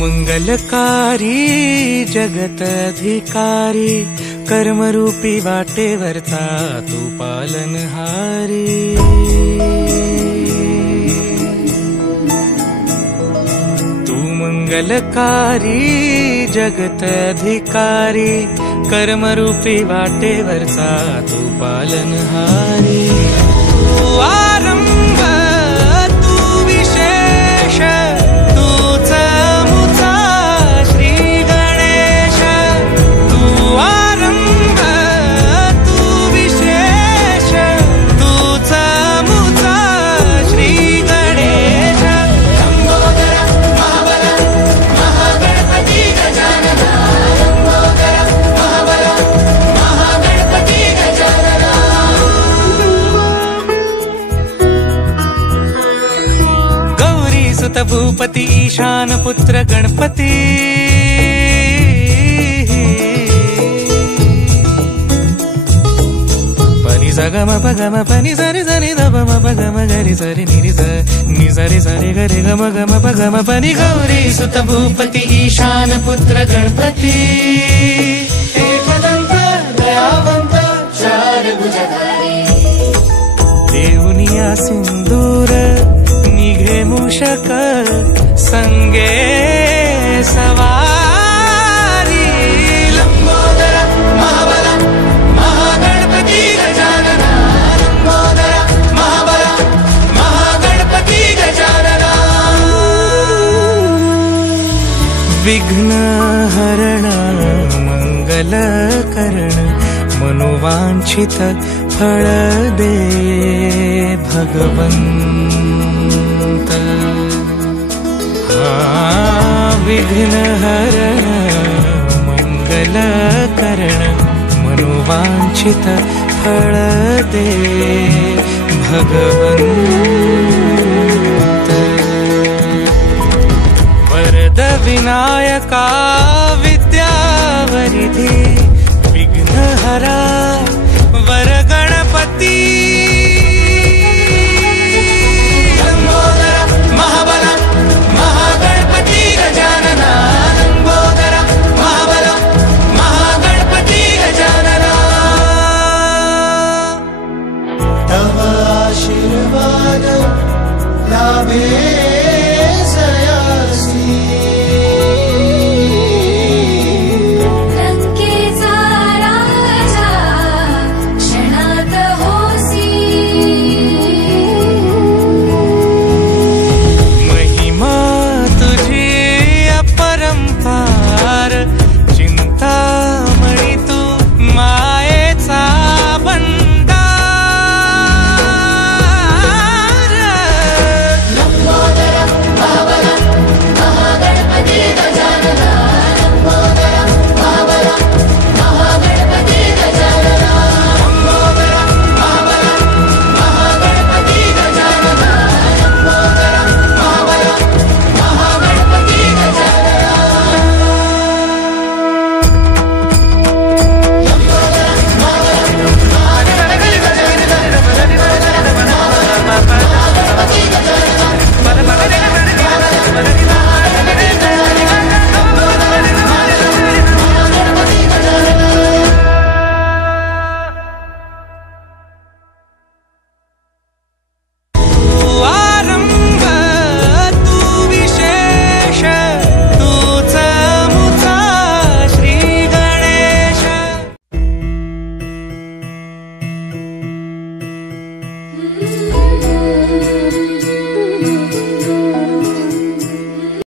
मंगलकारी जगत अधिकारी कर्मरूपी वाटेवरचा तू पालनहारी। तू मंगलकारी जगत अधिकारी कर्मरूपी वाटेवरचा तू पालनहारी। तू आरंभ तू विशेष तूच मुचा श्री गणेश। तू आरंभ तू विशेष तूच मुचा श्री गणेश। लंबोदर महाबल महागणपती गजानन। लंबोदर महाबल महागणपती गजानन। गौरी सुत भूपती ईशान पुत्र गणपती। पनि सगम पगम पनि सरि सरि ध म पगम गरि सरि नि सरि सरि गरि गम गम पगम पनि। गौरी सुत भूपती ईशान पुत्र गणपती। एकदंत दयावंत चार भुजधारी। देऊनिया सिंदूर निघे मूषक संगे सवारी। लंबोदर महाबल महागणपती गजानन। लंबोदर महाबल महागणपती गजानन। विघ्न हरण मंगल करण मनोवांछित फळ दे भगवंत। विघ्न हरण मंगल करण मनोवांछित फळ दे भगवंत। वरद विनायका विद्यावरिधी विघ्नहरा